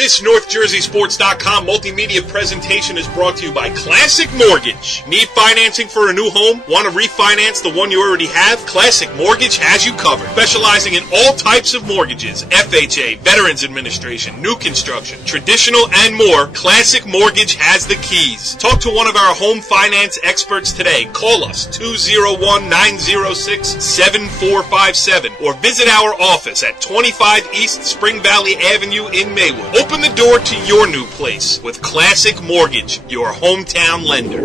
This NorthJerseySports.com multimedia presentation is brought to you by Classic Mortgage. Need financing for a new home? Want to refinance the one you already have? Classic Mortgage has you covered. Specializing in all types of mortgages, FHA, Veterans Administration, new construction, traditional, and more, Classic Mortgage has the keys. Talk to one of our home finance experts today. Call us 201-906-7457 or visit our office at 25 East Spring Valley Avenue in Maywood. Open the door to your new place with Classic Mortgage, your hometown lender.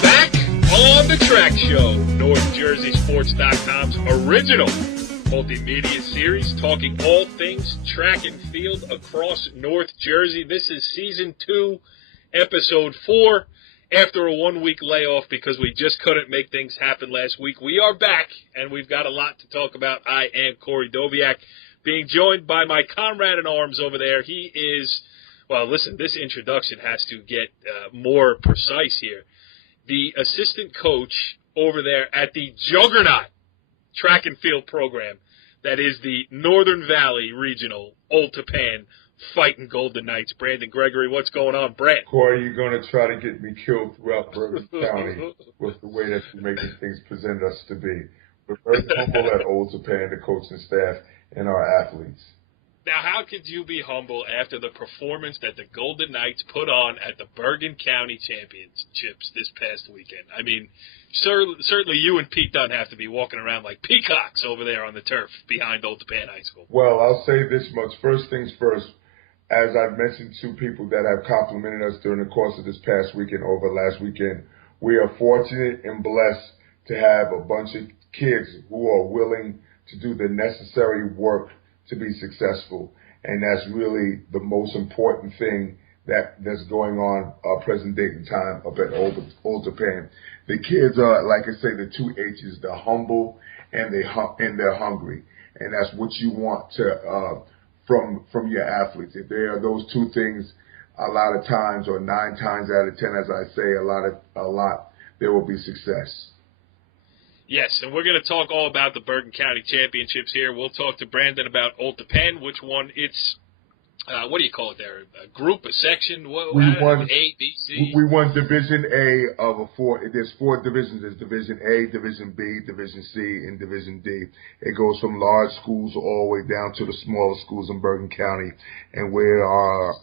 Back on the Track Show, NorthJerseySports.com's original multimedia series, talking all things track and field across North Jersey. This is Season 2, Episode 4. After a 1-week layoff because we just couldn't make things happen last week, we are back, and we've got a lot to talk about. I am Corey Doviak, being joined by my comrade in arms over there. He is, well, listen, this introduction has to get more precise here. The assistant coach over there at the juggernaut track and field program that is the Northern Valley Regional Old Tappan Fighting Golden Knights. Brandon Gregory, what's going on, Brand? Corey, you're going to try to get me killed throughout Bergen County with the way that you're making things present us to be. We're very humble at Old Tappan, the coaching staff, and our athletes. Now, how could you be humble after the performance that the Golden Knights put on at the Bergen County Championships this past weekend? I mean, certainly you and Pete Dunn have to be walking around like peacocks over there on the turf behind Old Tappan High School. Well, I'll say this much. First things first. As I've mentioned to people that have complimented us during the course of this past weekend, over last weekend, we are fortunate and blessed to have a bunch of kids who are willing to do the necessary work to be successful. And that's really the most important thing that's going on present date and time up at Old Tappan. The kids are, like I say, the two H's, they're humble and they're hungry. And that's what you want to from your athletes. If there are those two things, a lot of times, or 9 times out of 10, as I say, a lot, there will be success. Yes, and we're going to talk all about the Bergen County Championships here. We'll talk to Brandon about Old Tappan, which won its, what do you call it there, a group, a section? What, we won A, B, C? We won Division A of a 4. There's 4 divisions. There's Division A, Division B, Division C, and Division D. It goes from large schools all the way down to the smaller schools in Bergen County, and we are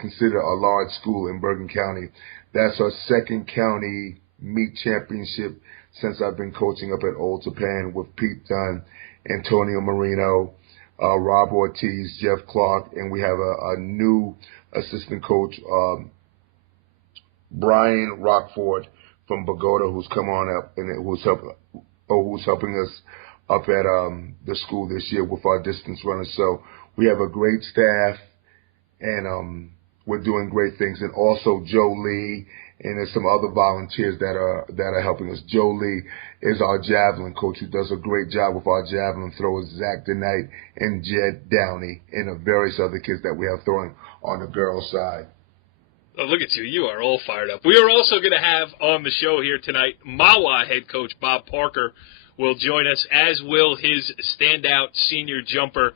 considered a large school in Bergen County. That's our second county meet championship since I've been coaching up at Old Tappan with Pete Dunn, Antonio Marino, Rob Ortiz, Jeff Clark, and we have a new assistant coach, Brian Rockford from Bogota, who's come on up and who's helping us up at the school this year with our distance runners. So we have a great staff, and we're doing great things. And also Joe Lee, and there's some other volunteers that are helping us. Joe Lee is our javelin coach, who does a great job with our javelin throwers, Zach DeKnight and Jed Downey, and the various other kids that we have throwing on the girls' side. Oh, look at you. You are all fired up. We are also going to have on the show here tonight, Mahwah head coach Bob Parker will join us, as will his standout senior jumper,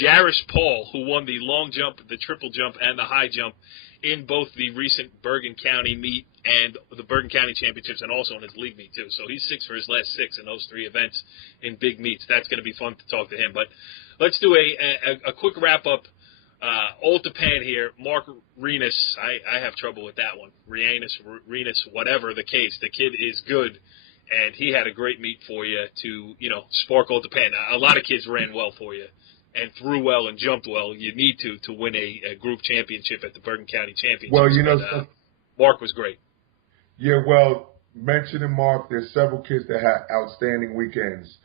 Jarius Paul, who won the long jump, the triple jump, and the high jump in both the recent Bergen County meet and the Bergen County Championships, and also in his league meet, too. So he's 6 for his last 6 in those 3 events in big meets. That's going to be fun to talk to him. But let's do a quick wrap-up. Old Tappan here, Mark Renas. I have trouble with that one. Renas, whatever the case. The kid is good, and he had a great meet for you to, spark Old Tappan. A lot of kids ran well for you and threw well and jumped well. You need to win a group championship at the Bergen County Championship. Well, Mark was great. Yeah, well, mentioning Mark, there's several kids that had outstanding weekends.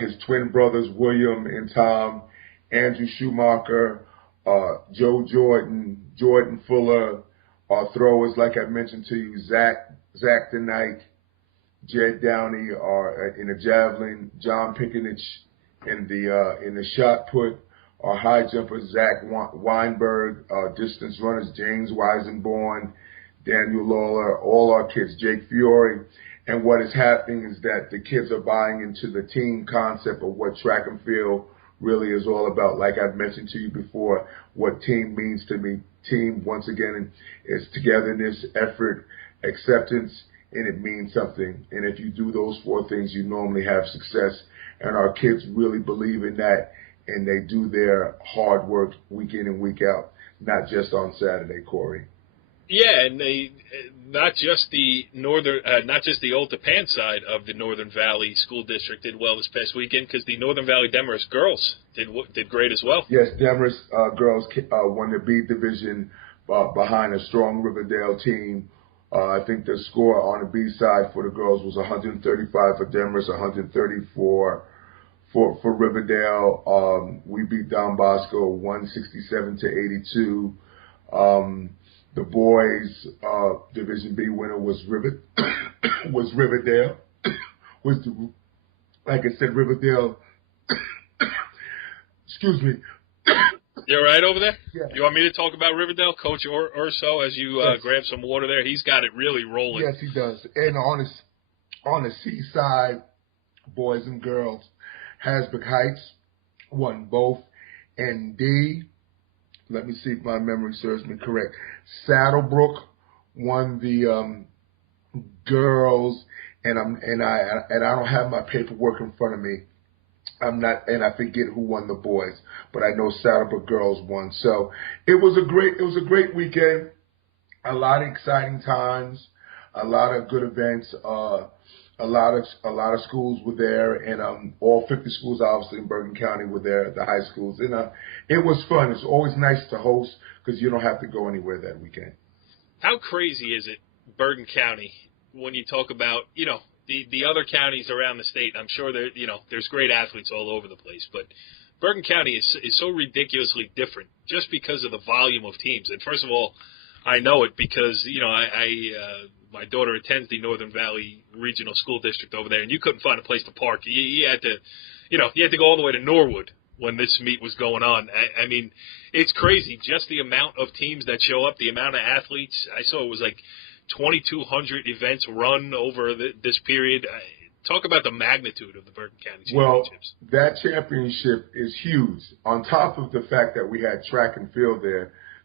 His twin brothers, William and Tom, Andrew Schumacher, Joe Jordan Fuller, our throwers, like I mentioned to you, Zach DeKnight, Jed Downey are in the javelin, John Pickenich in the shot put, our high jumpers, Zach Weinberg, distance runners, James Weisenborn, Daniel Lawler, all our kids, Jake Fiore. And what is happening is that the kids are buying into the team concept of what track and field really is all about. Like I've mentioned to you before, what team means to me. Team, once again, is togetherness, effort, acceptance, and it means something. And if you do those 4 things, you normally have success. And our kids really believe in that, and they do their hard work week in and week out, not just on Saturday, Corey. Yeah, and they not just the Old Tappan side of the Northern Valley School District did well this past weekend, because the Northern Valley Demarest girls did great as well. Yes, Demarest girls won the B division behind a strong Riverdale team. I think the score on the B side for the girls was 135 for Demarest, 130 for Riverdale. We beat Don Bosco 167 to 82. The boys' Division B winner was Riverdale. Like I said, Riverdale. Excuse me. You all right over there? Yeah. You want me to talk about Riverdale, Coach Urso, as you grab some water there? He's got it really rolling. Yes, he does. And on the C side, boys and girls, Hasbrook Heights won both. And D, let me see if my memory serves me correct, Saddlebrook won the girls, and I don't have my paperwork in front of me. I forget who won the boys, but I know Saddlebrook girls won. So it was a great weekend. A lot of exciting times, a lot of good events. A lot of schools were there, and all 50 schools, obviously, in Bergen County were there, the high schools. And it was fun. It's always nice to host because you don't have to go anywhere that weekend. How crazy is it, Bergen County, when you talk about, the other counties around the state? I'm sure there's great athletes all over the place, but Bergen County is so ridiculously different just because of the volume of teams. And first of all, I know it because, my daughter attends the Northern Valley Regional School District over there, and you couldn't find a place to park. You had to go all the way to Norwood when this meet was going on. I mean, it's crazy, just the amount of teams that show up, the amount of athletes. I saw it was like 2,200 events run over this period. Talk about the magnitude of the Bergen County Championships. Well, that championship is huge. On top of the fact that we had track and field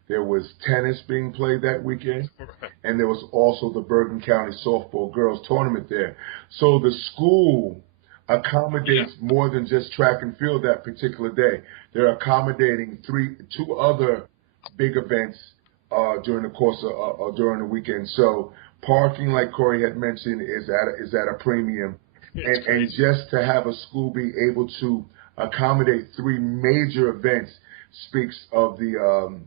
there was tennis being played that weekend, and there was also the Bergen County Softball Girls Tournament there. So the school accommodates more than just track and field that particular day. They're accommodating two other big events during the course of during the weekend. So parking, like Corey had mentioned, is at a premium, and just to have a school be able to accommodate 3 major events speaks of the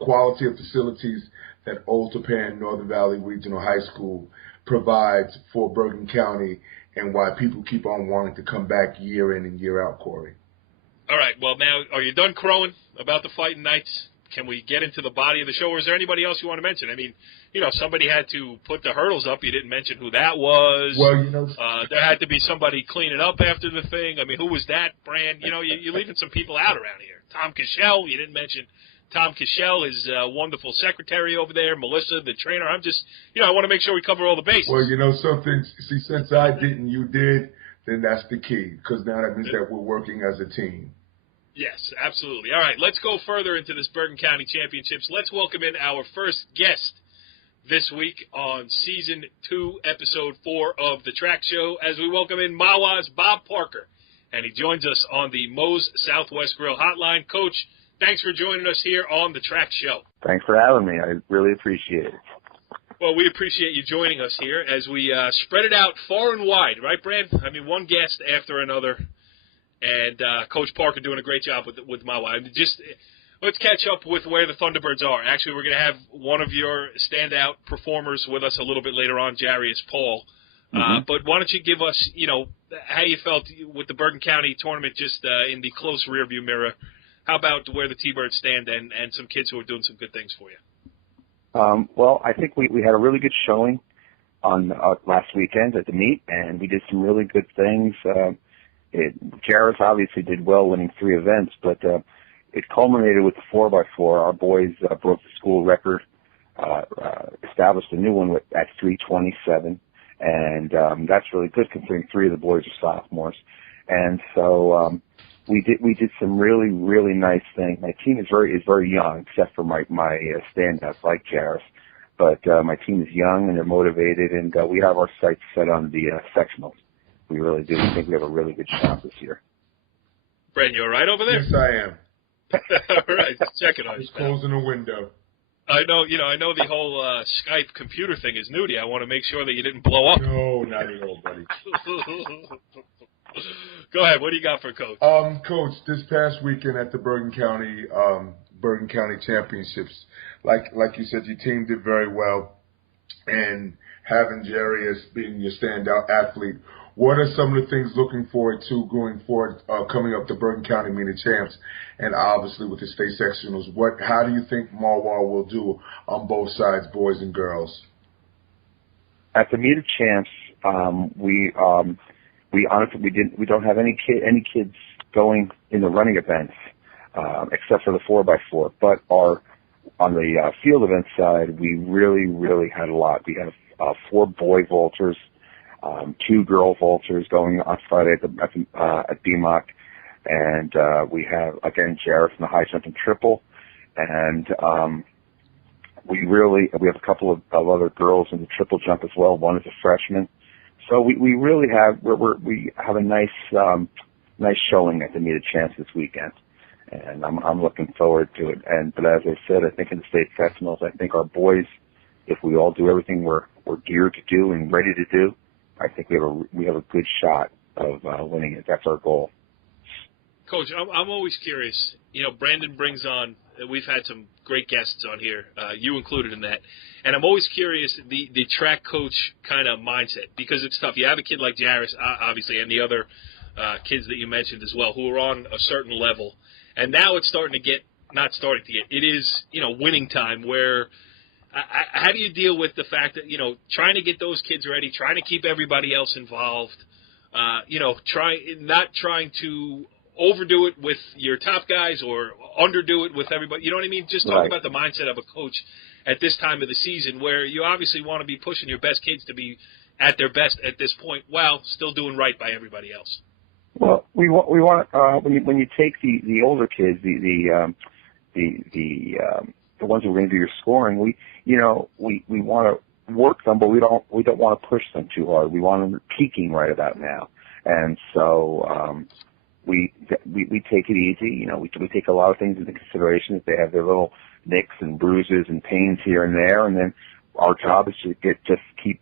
quality of facilities that Old Tappan Northern Valley Regional High School provides for Bergen County, and why people keep on wanting to come back year in and year out, Corey. All right, well, now, are you done crowing about the Fighting Knights? Can we get into the body of the show, or is there anybody else you want to mention? I mean, somebody had to put the hurdles up. You didn't mention who that was. Well, there had to be somebody cleaning up after the thing. I mean, who was that, Brand? You're leaving some people out around here. Tom Cashel, you didn't mention Tom Cashel, his wonderful secretary over there, Melissa, the trainer. I'm just, I want to make sure we cover all the bases. Well, something, since I didn't, you did, then that's the key, because now that means that we're working as a team. Yes, absolutely. All right, let's go further into this Bergen County Championships. Let's welcome in our first guest this week on Season 2, Episode 4 of The Track Show, as we welcome in Mahwah's Bob Parker, and he joins us on the Moe's Southwest Grill Hotline. Coach, thanks for joining us here on The Track Show. Thanks for having me. I really appreciate it. Well, we appreciate you joining us here as we spread it out far and wide, right, Brand? I mean, one guest after another, and Coach Parker doing a great job with Mahwah. Just let's catch up with where the Thunderbirds are. Actually, we're going to have one of your standout performers with us a little bit later on, Jarius Paul. But why don't you give us, how you felt with the Bergen County tournament just in the close rearview mirror. How about where the T-Birds stand and some kids who are doing some good things for you? Well, I think we had a really good showing on last weekend at the meet, and we did some really good things. Jarius obviously did well winning 3 events, but it culminated with the 4x4. Our boys broke the school record established a new one at 327, and that's really good considering 3 of the boys are sophomores. And so we did some really, really nice things. My team is very young, except for my standouts like Jarius. But my team is young and they're motivated, and we have our sights set on the sectionals. We really do. We think we have a really good shot this year. Brent, you all right over there? Yes, I am. All right, just checking on you. Just closing the window. I know the whole Skype computer thing is new to you. I want to make sure that you didn't blow up. No, not at all, buddy. Go ahead. What do you got for Coach? Coach, this past weekend at the Bergen County Championships, like you said, your team did very well, and having Jarius being your standout athlete, what are some of the things looking forward to going forward, coming up to Bergen County Meet of Champs, and obviously with the state sectionals? How do you think Mahwah will do on both sides, boys and girls? At the Meet of Champs, we honestly we don't have any kids going in the running events except for the 4x4, but on the field event side, we really had a lot. We have 4 boy vaulters, 2 girl vaulters going on Friday at BMOC, and we have again Jarius in the high jump and triple, and we have a couple of other girls in the triple jump as well. One is a freshman, so we really have we have a nice showing at the Meet of Champs this weekend, and I'm looking forward to it. But as I said, I think in the state sectionals, I think our boys, if we all do everything we're geared to do and ready to do, I think we have a good shot of winning it. That's our goal. Coach, I'm always curious. Brandon brings on. We've had some great guests on here, you included in that, and I'm always curious the track coach kind of mindset, because it's tough. You have a kid like Jarius, obviously, and the other kids that you mentioned as well, who are on a certain level, and now it's starting to get. It is winning time where. How do you deal with the fact that, trying to get those kids ready, trying to keep everybody else involved, not trying to overdo it with your top guys or underdo it with everybody? You know what I mean? Just talk about the mindset of a coach at this time of the season, where you obviously want to be pushing your best kids to be at their best at this point while still doing right by everybody else. Well, we want when you take the older kids, the ones who are going to do your scoring, we want to work them, but we don't want to push them too hard. We want them peaking right about now, and so we take it easy. We take a lot of things into consideration. If they have their little nicks and bruises and pains here and there, and then our job is to just keep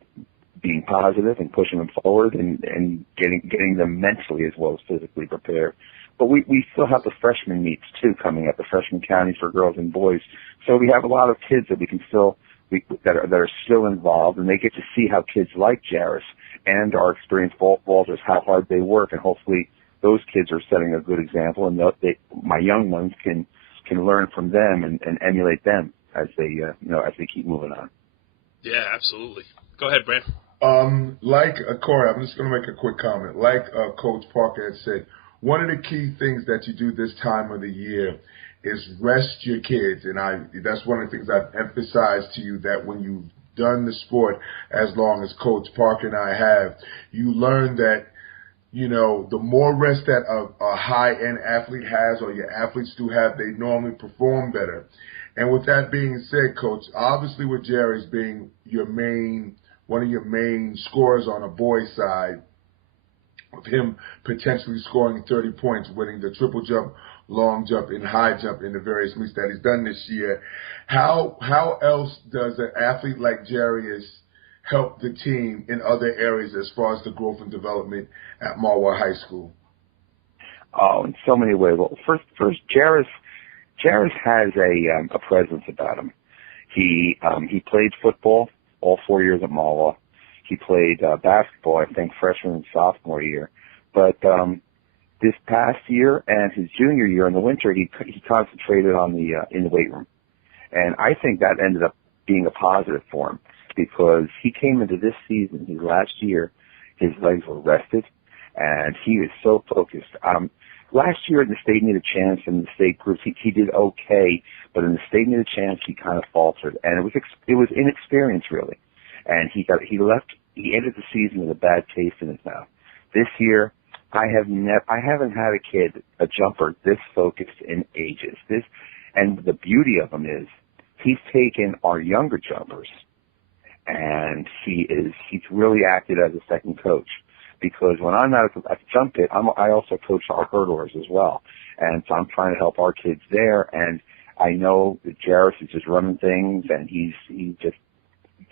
being positive and pushing them forward and getting them mentally as well as physically prepared. But we still have the freshman meets, too, coming up, the freshman counties for girls and boys. So we have a lot of kids that we can still that are still involved, and they get to see how kids like Jarius and our experienced vaulters, how hard they work, and hopefully those kids are setting a good example, and my young ones can learn from them and emulate them as they keep moving on. Yeah, absolutely. Go ahead, Brand. Like Corey, I'm just going to make a quick comment. Like Coach Parker had said, one of the key things that you do this time of the year is rest your kids. And that's one of the things I've emphasized to you, that when you've done the sport as long as Coach Parker and I have, you learn that, the more rest that a high-end athlete has, or your athletes do have, they normally perform better. And with that being said, Coach, obviously with Jarius being one of your main scorers on a boys' side, with him potentially scoring 30 points, winning the triple jump, long jump, and high jump in the various meets that he's done this year, how else does an athlete like Jarius help the team in other areas as far as the growth and development at Mahwah High School? Oh, in so many ways. Well, first, Jarius has a presence about him. He played football all 4 years at Mahwah. He played basketball, I think, freshman and sophomore year. But this past year and his junior year in the winter, he concentrated on in the weight room. And I think that ended up being a positive for him, because he came into this season, his last year, his legs were rested, and he was so focused. last year in the state needed a chance, and the state groups he did okay, but in the state needed a chance he kind of faltered, and it was inexperience really, and he ended the season with a bad taste in his mouth. This year, I haven't had a kid, a jumper, this focused in ages. And the beauty of him is he's taken our younger jumpers, and he's really acted as a second coach. Because when I'm not at the jump pit, I also coach our hurdlers as well, and so I'm trying to help our kids there. And I know that Jarius is just running things, and he's just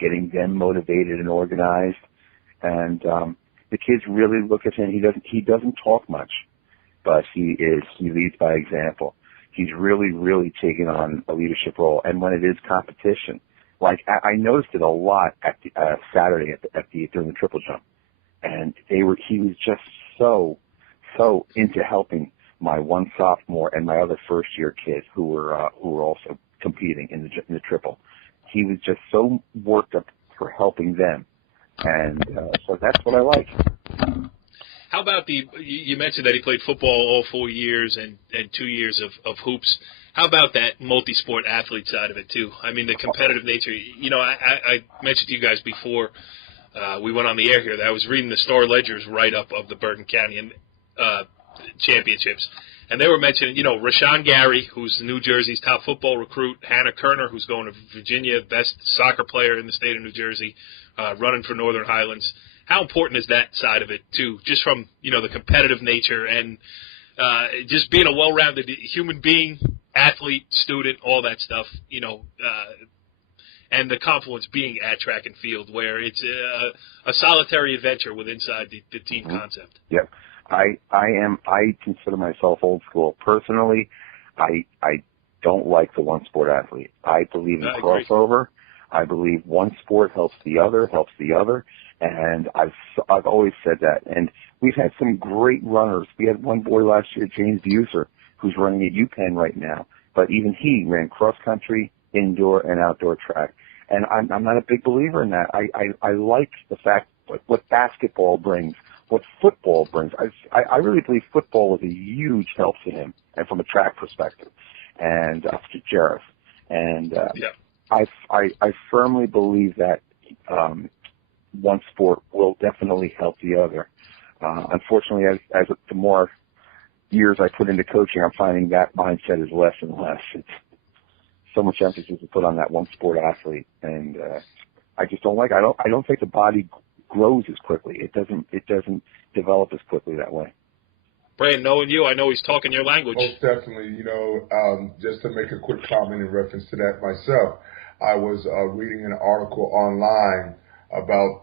getting them motivated and organized. And the kids really look at him. He doesn't talk much, but he leads by example. He's really, really taking on a leadership role. And when it is competition, like I noticed it a lot at the, Saturday during the triple jump, and he was just so into helping my one sophomore and my other first year kids who were also competing in the triple. He was just so worked up for helping them, and so that's what I like. How about you mentioned that he played football all 4 years and 2 years of hoops. How about that multi-sport athlete side of it, too? I mean, the competitive nature. You know, I mentioned to you guys before we went on the air here that I was reading the Star Ledger's write-up of the Bergen County championships. And they were mentioning, you know, Rashawn Gary, who's New Jersey's top football recruit, Hannah Kerner, who's going to Virginia, best soccer player in the state of New Jersey, running for Northern Highlands. How important is that side of it, too, just from, you know, the competitive nature and just being a well-rounded human being, athlete, student, all that stuff, you know, and the confluence being at track and field where it's a solitary adventure with inside the team concept. Yeah. I consider myself old school. Personally, I don't like the one sport athlete. I believe in crossover. I believe one sport helps the other, and I've always said that. And we've had some great runners. We had one boy last year, James Buser, who's running at UPenn right now. But even he ran cross country, indoor, and outdoor track. And I'm not a big believer in that. I like the fact what basketball brings, what football brings. I really believe football was a huge help to him, and from a track perspective, and to Jarius. And I firmly believe that one sport will definitely help the other. Unfortunately, as the more years I put into coaching, I'm finding that mindset is less and less. It's so much emphasis is put on that one sport athlete, and I just don't like it. I don't think the body grows as quickly. It doesn't develop as quickly that way. Brandon, knowing you, I know he's talking your language. Most definitely. You know, just to make a quick comment in reference to that myself, I was reading an article online about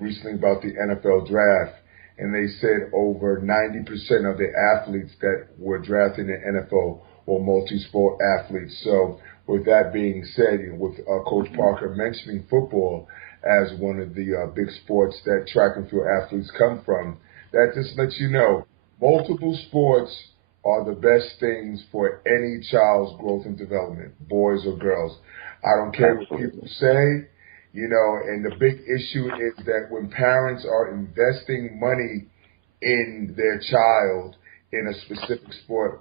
recently about the NFL draft, and they said over 90% of the athletes that were drafted in the NFL were multi-sport athletes. So with that being said, with Coach Parker mentioning football as one of the big sports that track and field athletes come from, that just lets you know multiple sports are the best things for any child's growth and development, boys or girls. I don't care what people say, you know, and the big issue is that when parents are investing money in their child in a specific sport,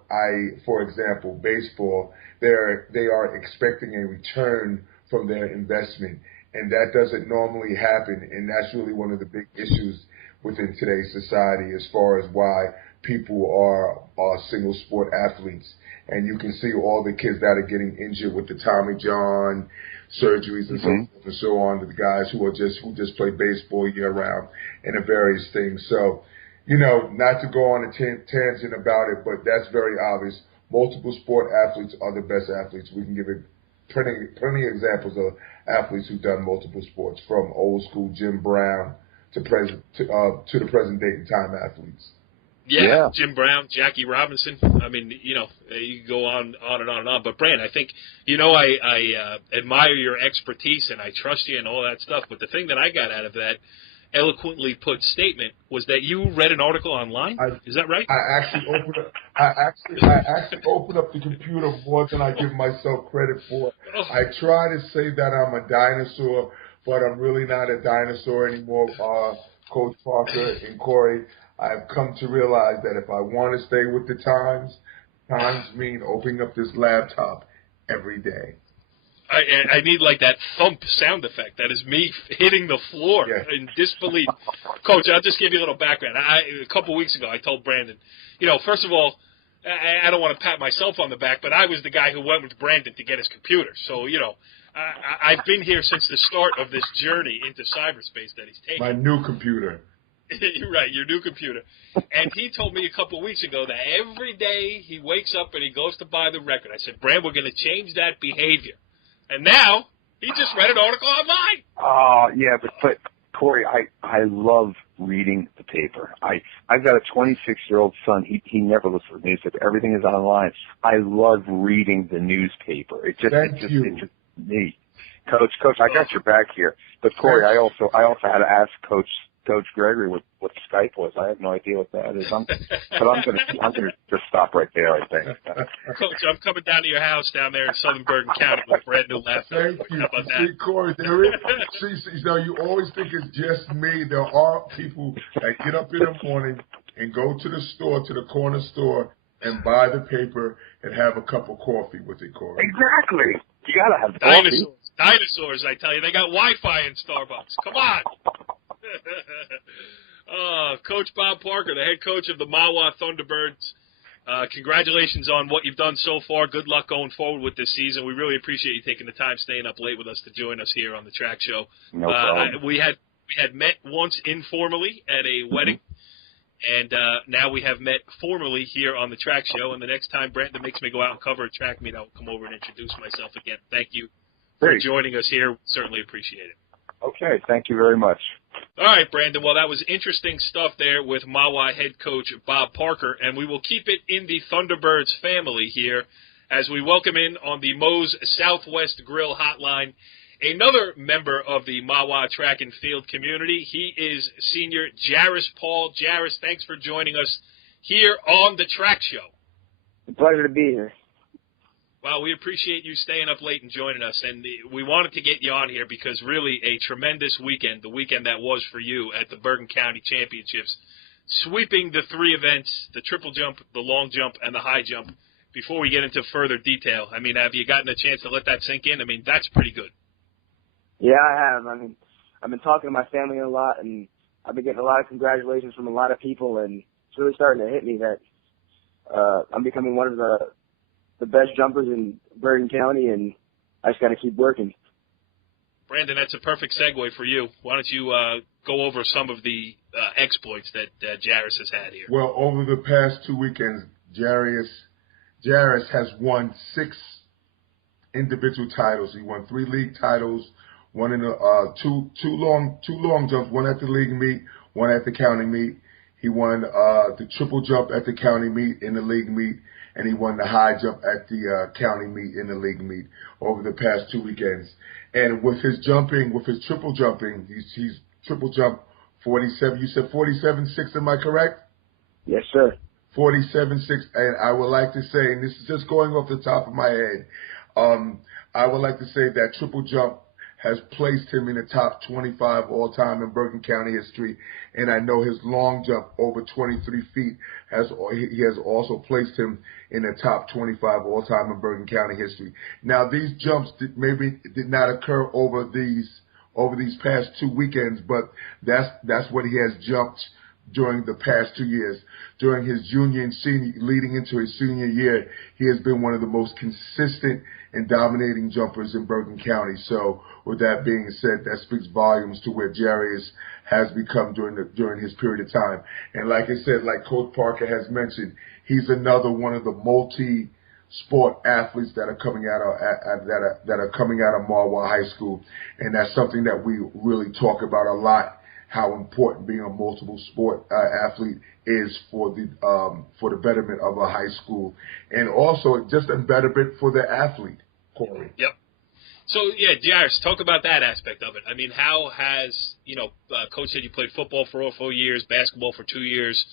for example, baseball, they are expecting a return from their investment, and that doesn't normally happen, and that's really one of the big issues within today's society as far as why people are single sport athletes. And you can see all the kids that are getting injured with the Tommy John surgeries and so forth and so on, the guys who just play baseball year round and the various things. So, you know, not to go on a tangent about it, but that's very obvious. Multiple sport athletes are the best athletes. We can give it plenty of examples of athletes who've done multiple sports, from old school Jim Brown to the present date and time athletes. Yeah, Jim Brown, Jackie Robinson. I mean, you know, you can go on and on and on. But, Brandon, I think, you know, I admire your expertise and I trust you and all that stuff. But the thing that I got out of that eloquently put statement was that you read an article online. Is that right? I actually opened up the computer more than I give myself credit for. I try to say that I'm a dinosaur, but I'm really not a dinosaur anymore, Coach Parker and Corey. I've come to realize that if I want to stay with the times mean opening up this laptop every day. I need like that thump sound effect. That is me hitting the floor in disbelief. Coach, I'll just give you a little background. A couple weeks ago, I told Brandon, first of all, I don't want to pat myself on the back, but I was the guy who went with Brandon to get his computer. So, I've been here since the start of this journey into cyberspace that he's taken. My new computer. You're right, your new computer. And he told me a couple of weeks ago that every day he wakes up and he goes to buy the record. I said, Brand, we're going to change that behavior. And now he just read an article online. Oh, yeah, but Corey, I love reading the paper. I've got a 26-year-old son. He never looks at the newspaper. Everything is online. I love reading the newspaper. It's just me. Coach, I got your back here. But Corey, I also had to ask Coach Gregory what Skype was. I have no idea what that is. I'm gonna just stop right there, I think. Coach, I'm coming down to your house down there in southern Bergen County with a brand new laptop. Thank you. How about that? See, Corey, you always think it's just me. There are people that get up in the morning and go to the store, to the corner store, and buy the paper and have a cup of coffee with it, Corey. Exactly. You gotta have Dinosaurs, I tell you. They got Wi-Fi in Starbucks. Come on. Coach Bob Parker, the head coach of the Mahwah Thunderbirds. Congratulations on what you've done so far. Good luck going forward with this season. We really appreciate you taking the time, staying up late with us to join us here on the track show. No problem. We had met once informally at a wedding, and now we have met formally here on the track show. And the next time Brandon makes me go out and cover a track meet, I'll come over and introduce myself again. Thank you for joining us here. Certainly appreciate it. Okay, thank you very much. All right, Brandon. Well, that was interesting stuff there with Mahwah head coach Bob Parker, and we will keep it in the Thunderbirds family here as we welcome in on the Moe's Southwest Grill Hotline another member of the Mahwah track and field community. He is senior Jarius Paul. Jarius, thanks for joining us here on the track show. It's a pleasure to be here. Well, we appreciate you staying up late and joining us, and we wanted to get you on here because really a tremendous weekend, the weekend that was for you at the Bergen County Championships, sweeping the three events, the triple jump, the long jump, and the high jump. Before we get into further detail, I mean, have you gotten a chance to let that sink in? I mean, that's pretty good. Yeah, I have. I mean, I've been talking to my family a lot, and I've been getting a lot of congratulations from a lot of people, and it's really starting to hit me that I'm becoming one of the best jumpers in Bergen County, and I just got to keep working. Brandon, that's a perfect segue for you. Why don't you go over some of the exploits that Jarius has had here? Well, over the past 2 weekends, Jarius has won 6 individual titles. He won 3 league titles, one in two long jumps, one at the league meet, one at the county meet. He won the triple jump at the county meet in the league meet, and he won the high jump at the county meet in the league meet over the past 2 weekends. And with his jumping, with his triple jumping, he's triple jumped 47. You said 47.6, am I correct? Yes, sir. 47.6, and I would like to say, and this is just going off the top of my head, I would like to say that triple jump has placed him in the top 25 all-time in Bergen County history, and I know his long jump over 23 feet has also placed him in the top 25 all-time in Bergen County history. Now, these jumps did not occur over these past 2 weekends, but that's what he has jumped during the past 2 years. During his junior and senior, leading into his senior year, he has been one of the most consistent and dominating jumpers in Bergen County. So with that being said, that speaks volumes to where Jarius has become during his period of time. And like I said, like Coach Parker has mentioned, he's another one of the multi-sport athletes that are coming out of Mahwah High School, and that's something that we really talk about a lot. How important being a multiple sport athlete is for the betterment of a high school, and also just a betterment for the athlete, Corey. Yep. So, yeah, Jarius, talk about that aspect of it. I mean, how has, Coach said you played football for all 4 years, basketball for 2 years.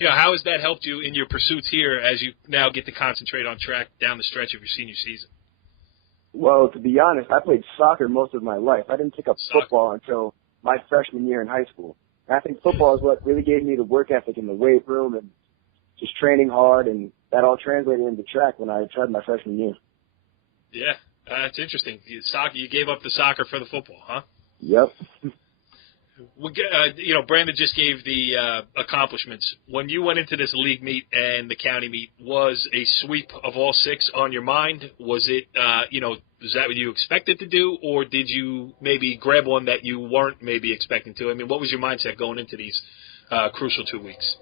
How has that helped you in your pursuits here as you now get to concentrate on track down the stretch of your senior season? Well, to be honest, I played soccer most of my life. I didn't pick up football until my freshman year in high school. And I think football is what really gave me the work ethic in the weight room and just training hard, and that all translated into track when I tried my freshman year. Yeah, that's interesting. You gave up the soccer for the football, huh? Yep. Brandon just gave the accomplishments. When you went into this league meet and the county meet, was a sweep of all 6 on your mind? Was it, was that what you expected to do, or did you maybe grab one that you weren't maybe expecting to? I mean, what was your mindset going into these crucial 2 weeks?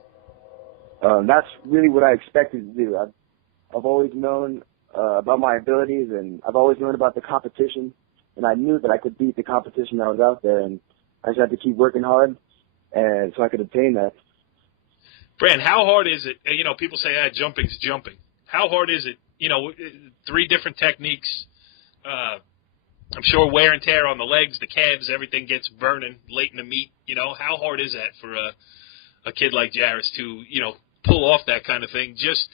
That's really what I expected to do. I've always known about my abilities, and I've always known about the competition, and I knew that I could beat the competition that was out there, and I just had to keep working hard, and so I could obtain that. Brand, how hard is it? People say, jumping's jumping. How hard is it? 3 different techniques. I'm sure wear and tear on the legs, the calves, everything gets burning late in the meet. How hard is that for a kid like Jarius to, pull off that kind of thing? Just,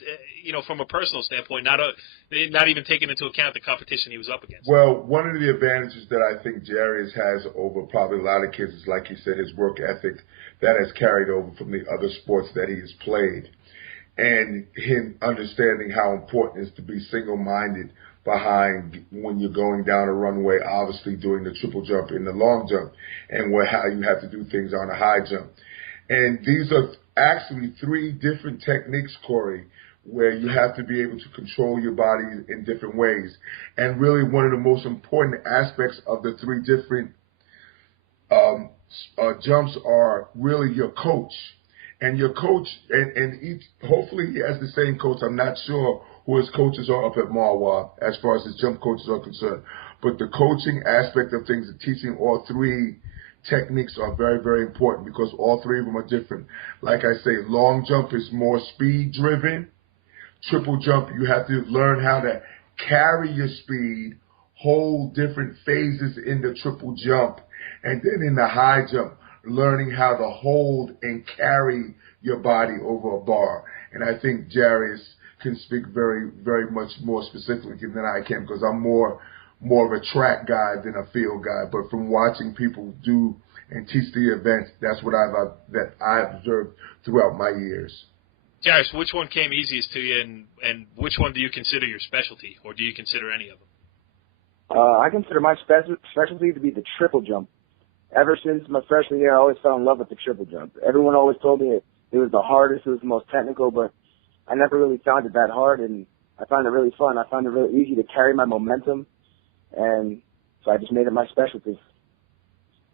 from a personal standpoint, not even taking into account the competition he was up against. Well, one of the advantages that I think Jarius has over probably a lot of kids is, like he said, his work ethic that has carried over from the other sports that he has played. And him understanding how important it is to be single-minded behind when you're going down a runway, obviously doing the triple jump and the long jump, and how you have to do things on a high jump. And these are actually 3 different techniques, Corey, where you have to be able to control your body in different ways. And really one of the most important aspects of the 3 different jumps are really your coach. And your coach, and each, hopefully he has the same coach. I'm not sure who his coaches are up at Mahwah as far as his jump coaches are concerned. But the coaching aspect of things and teaching all 3 techniques are very, very important because all 3 of them are different. Like I say, long jump is more speed driven. Triple jump, you have to learn how to carry your speed, hold different phases in the triple jump, and then in the high jump, learning how to hold and carry your body over a bar. And I think Jarius can speak very, very much more specifically than I can because I'm more of a track guy than a field guy. But from watching people do and teach the events, that's what I've observed throughout my years. Jarius, which one came easiest to you, and which one do you consider your specialty, or do you consider any of them? I consider my specialty to be the triple jump. Ever since my freshman year, I always fell in love with the triple jump. Everyone always told me it was the hardest, it was the most technical, but I never really found it that hard, and I found it really fun. I found it really easy to carry my momentum, and so I just made it my specialty.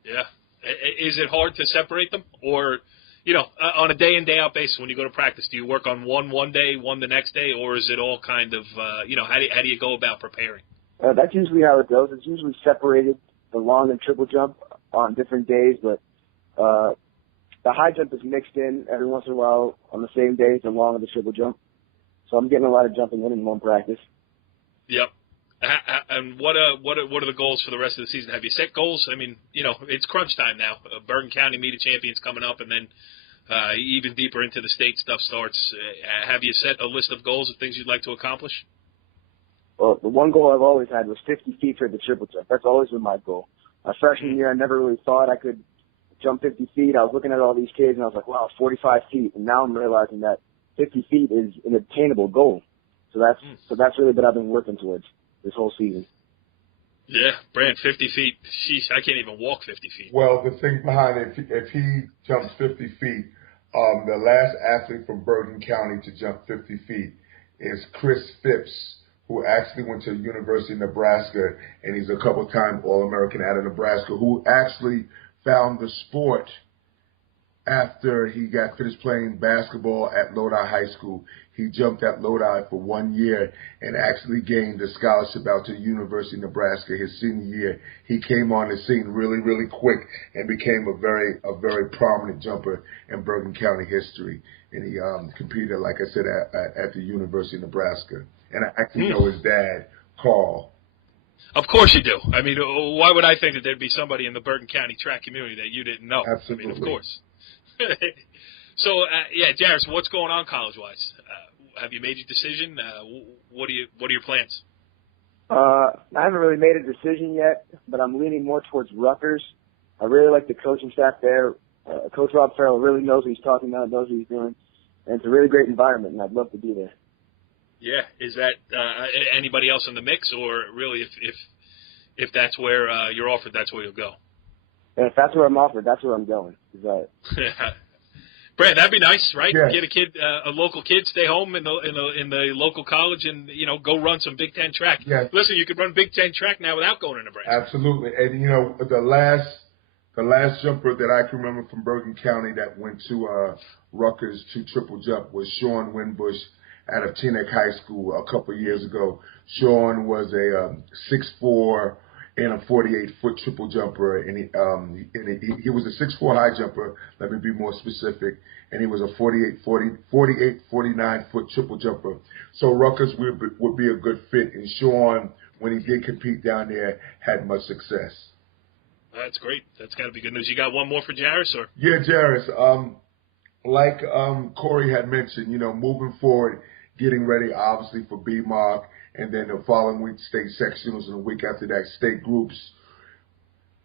Yeah. Is it hard to separate them, or on a day-in, day-out basis when you go to practice, do you work on one day, one the next day, or is it all kind of, how do you go about preparing? That's usually how it goes. It's usually separated, the long and triple jump, on different days, but the high jump is mixed in every once in a while on the same day as the long and the triple jump. So I'm getting a lot of jumping in one practice. Yep. And what are the goals for the rest of the season? Have you set goals? I mean, it's crunch time now. Bergen County Meet of Champions coming up, and then even deeper into the state stuff starts. Have you set a list of goals of things you'd like to accomplish? Well, the one goal I've always had was 50 feet for the triple jump. That's always been my goal. My freshman year, I never really thought I could jump 50 feet. I was looking at all these kids, and I was like, wow, 45 feet. And now I'm realizing that 50 feet is an attainable goal. So that's really what I've been working towards this whole season. Yeah, Brand, 50 feet. Sheesh, I can't even walk 50 feet. Well, the thing behind it, if he jumps 50 feet, the last athlete from Bergen County to jump 50 feet is Chris Phipps, who actually went to the University of Nebraska, and he's a couple-time All-American out of Nebraska, who actually found the sport after he got finished playing basketball at Lodi High School. He jumped at Lodi for 1 year and actually gained a scholarship out to the University of Nebraska his senior year. He came on the scene really, really quick and became a very prominent jumper in Bergen County history. And he competed, like I said, at the University of Nebraska. And I actually know his dad, Carl. Of course you do. I mean, why would I think that there'd be somebody in the Bergen County track community that you didn't know? Absolutely. I mean, of course. So, Jarius, what's going on college-wise? Have you made your decision? What are your plans? I haven't really made a decision yet, but I'm leaning more towards Rutgers. I really like the coaching staff there. Coach Rob Farrell really knows what he's talking about, knows what he's doing, and it's a really great environment, and I'd love to be there. Yeah, is that anybody else in the mix, or really, if that's where you're offered, that's where you'll go? And if that's where I'm offered, that's where I'm going. Brad, that'd be nice, right? Yeah. Get a kid, a local kid, stay home in the local college, and go run some Big Ten track. Yeah. Listen, you could run Big Ten track now without going to Nebraska. Absolutely, and the last jumper that I can remember from Bergen County that went to Rutgers to triple jump was Sean Winbush out of Teaneck High School a couple of years ago. Sean was a 6'4" and a 48-foot triple jumper, and he was a 6'4" high jumper. Let me be more specific. And he was a 49-foot triple jumper. So Rutgers would be a good fit. And Sean, when he did compete down there, had much success. That's great. That's got to be good news. You got one more for Jarius, or? Yeah, Jarius. Like Corey had mentioned, moving forward, getting ready, obviously, for BMOC, and then the following week, state sectionals, and the week after that, state groups.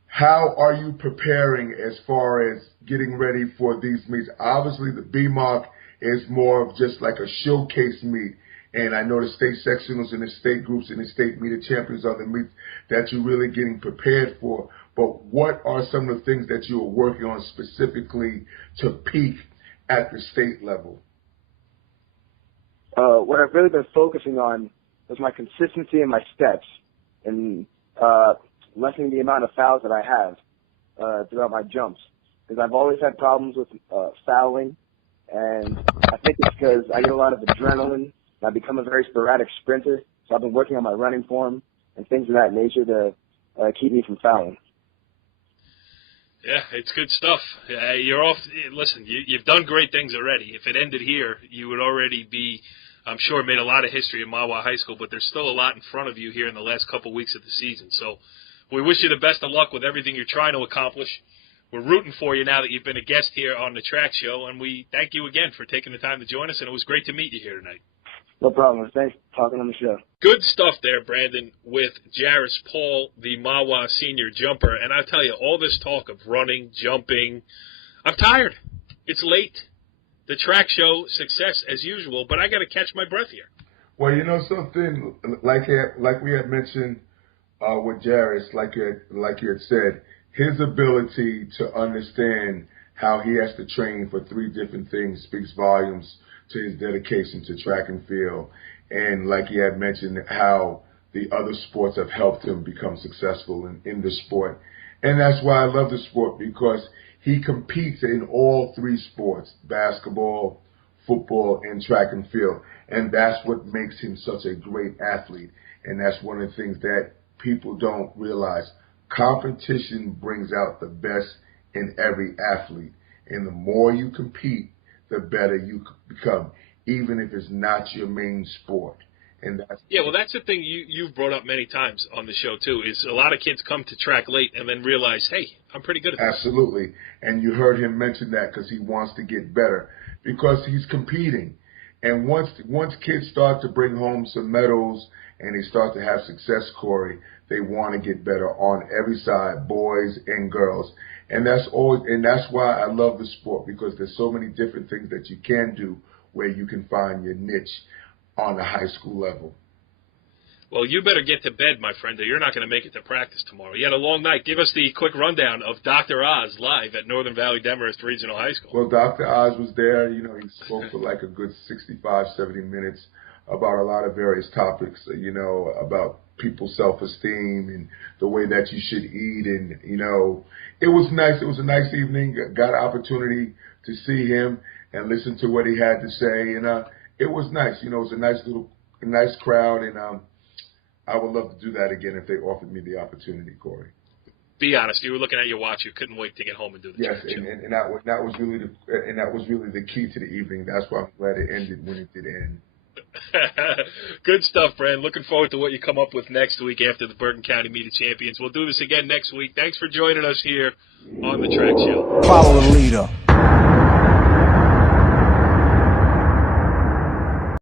How are you preparing as far as getting ready for these meets? Obviously, the BMOC is more of just like a showcase meet, and I know the state sectionals and the state groups and the state meet of champions are the meets that you're really getting prepared for. But what are some of the things that you are working on specifically to peak at the state level? What I've really been focusing on is my consistency in my steps and lessening the amount of fouls that I have throughout my jumps. Because I've always had problems with fouling, and I think it's because I get a lot of adrenaline, and I become a very sporadic sprinter. So I've been working on my running form and things of that nature to keep me from fouling. Yeah, it's good stuff. You're off. Listen, you've done great things already. If it ended here, you would already be, I'm sure, made a lot of history in Mahwah High School, but there's still a lot in front of you here in the last couple weeks of the season. So we wish you the best of luck with everything you're trying to accomplish. We're rooting for you now that you've been a guest here on the track show, and we thank you again for taking the time to join us, and it was great to meet you here tonight. No problem. Thanks for talking on the show. Good stuff there, Brandon, with Jarius Paul, the Mahwah senior jumper. And I tell you, all this talk of running, jumping, I'm tired. It's late. The track show, success as usual, but I got to catch my breath here. Well, something like we had mentioned with Jarius, like you had said, his ability to understand how he has to train for 3 different things speaks volumes to his dedication to track and field. And like he had mentioned, how the other sports have helped him become successful in the sport. And that's why I love the sport, because he competes in all 3 sports, basketball, football, and track and field. And that's what makes him such a great athlete. And that's one of the things that people don't realize. Competition brings out the best in every athlete. And the more you compete, the better you become, even if it's not your main sport. And that's the thing you've brought up many times on the show, too, is a lot of kids come to track late and then realize, hey, I'm pretty good at this. Absolutely. And you heard him mention that because he wants to get better, because he's competing. And once kids start to bring home some medals and they start to have success, Corey, they want to get better on every side, boys and girls. And that's why I love the sport, because there's so many different things that you can do where you can find your niche on the high school level. Well, you better get to bed, my friend, or you're not going to make it to practice tomorrow. You had a long night. Give us the quick rundown of Dr. Oz live at Northern Valley Demarest Regional High School. Well, Dr. Oz was there. He spoke for like a good 65, 70 minutes about a lot of various topics, about people's self-esteem and the way that you should eat. And, it was nice. It was a nice evening. Got an opportunity to see him and listen to what he had to say. And it was nice. It was a nice crowd. And I would love to do that again if they offered me the opportunity, Corey. Be honest. You were looking at your watch. You couldn't wait to get home and do the Yes, show. and that was really the key to the evening. That's why I'm glad it ended when it did end. Good stuff, Brandon. Looking forward to what you come up with next week after the Bergen County Meet of Champions. We'll do this again next week. Thanks for joining us here on the Track Show. Follow the leader.